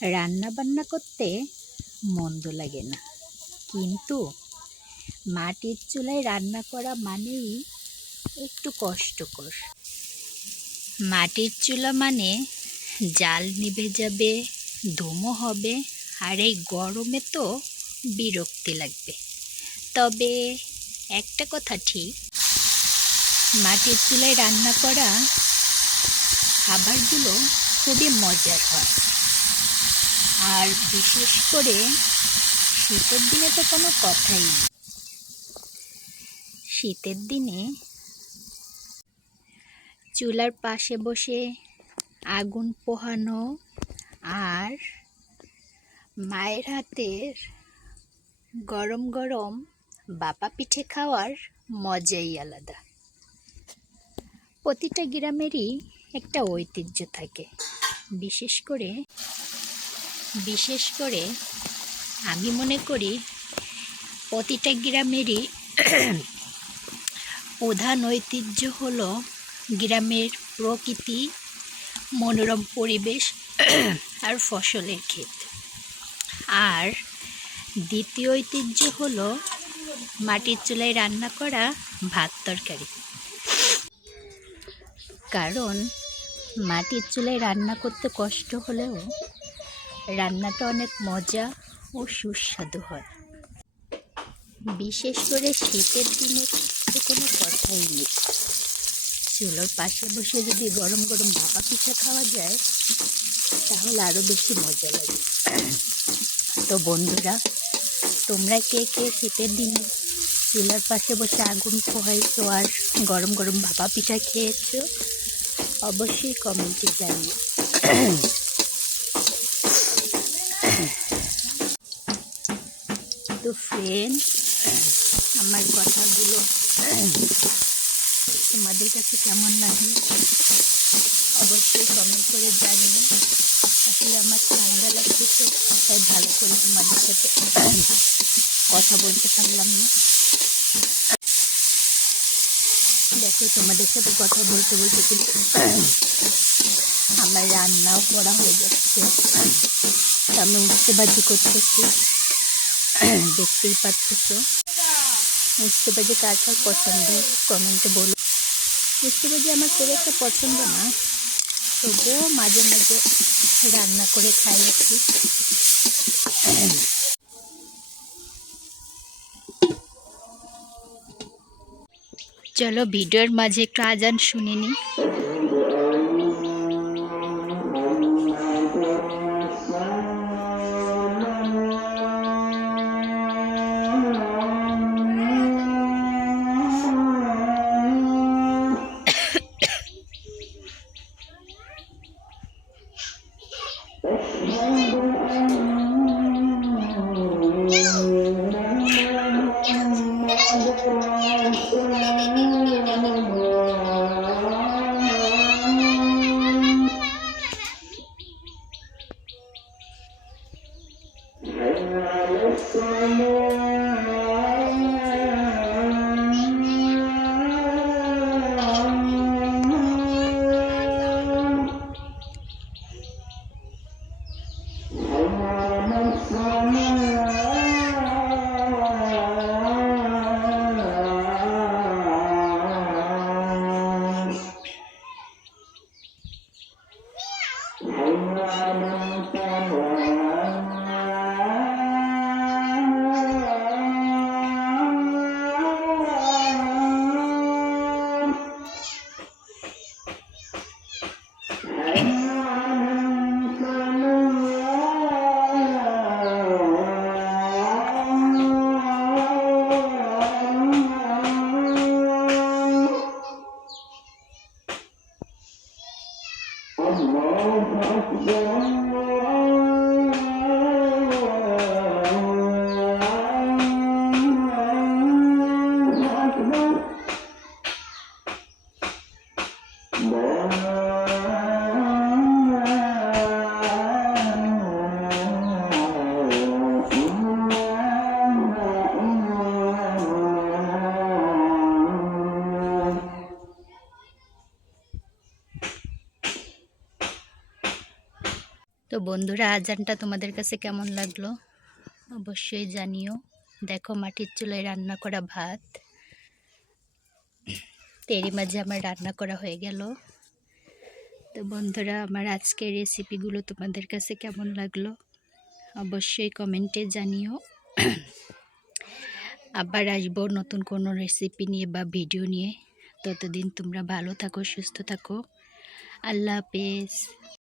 রান্না বান্না করতে মন্দ লাগে না, কিন্তু মাটির চুলায় রান্না করা মানেই একটু কষ্টকর। মাটির চুলা মানে জাল নিভে যাবে, ধুমো হবে, আর এই গরমে তো বিরক্তি লাগবে। তবে একটা কথা ঠিক, মাটির চুলায় রান্না করা খাবারগুলো খুবই মজার হয়। আর বিশেষ করে শীতের দিনে তো কোনো কথাই নেই। শীতের দিনে চুলার পাশে বসে আগুন পোহানো আর মায়ের হাতের গরম গরম বাপা পিঠে খাওয়ার মজাই আলাদা। প্রতিটা গ্রামেরই একটা ঐতিহ্য থাকে। বিশেষ করে আমি মনে করি প্রতিটা গ্রামেরই প্রধান ঐতিহ্য হলো গ্রামের প্রকৃতি, মনোরম পরিবেশ আর ফসলের ক্ষেত। আর দ্বিতীয় ঐতিহ্য হলো মাটির চুলায় রান্না করা ভাত তরকারি। কারণ মাটির চুলায় রান্না করতে কষ্ট হলেও রান্নাটা অনেক মজা ও সুস্বাদু হয়। বিশেষ করে শীতের দিনে তো কোনো কথাই নেই। চুলোর পাশে বসে যদি গরম গরম ভাপা পিঠা খাওয়া যায় তাহলে আরও বেশি মজা লাগে। তো বন্ধুরা, তোমরা কে কে শীতের দিনে চুলার পাশে বসে আগুন পোহাইছো আর গরম গরম ভাপা পিঠা খেয়েছো, অবশ্যই কমেন্টে জানিও। তো ফ্রেন্ড, আমার কথাগুলো তোমাদের কাছে কেমন লাগলো অবশ্যই কমেন্ট করে জানিও। আসলে আমার ঠান্ডা লাগতেছে, তাই ভালো করে তোমাদের সাথে কথা বলতে পারলাম না। দেখো, তোমাদের সাথে কথা বলতে বলতে কিন্তু আমার রান্নাও করা হয়ে যাচ্ছে। আমি উঠতে বাজি করতেছি, দেখতেই পাচ্ছ। উঠতে বাজি কার কার পছন্দ কমেন্টে বলো। উঠতে বাজি আমার খুব একটা পছন্দ না, তবুও মাঝে মাঝে রান্না করে খাই একটু। চলো ভিডিওর মাঝে একটু আজান শুনে নিই। বন্ধুরা, আজানটা তোমাদের কাছে কেমন লাগলো অবশ্যই জানিও। দেখো মাটির চুলায় রান্না করা ভাত, তেরি মাঝে আমার রান্না করা হয়ে গেল। তো বন্ধুরা, আমার আজকের রেসিপিগুলো তোমাদের কাছে কেমন লাগলো অবশ্যই কমেন্টে জানিও। আবার আসবো নতুন কোনো রেসিপি নিয়ে বা ভিডিও নিয়ে। ততদিন তোমরা ভালো থাকো, সুস্থ থাকো। আল্লাহ হাফেজ।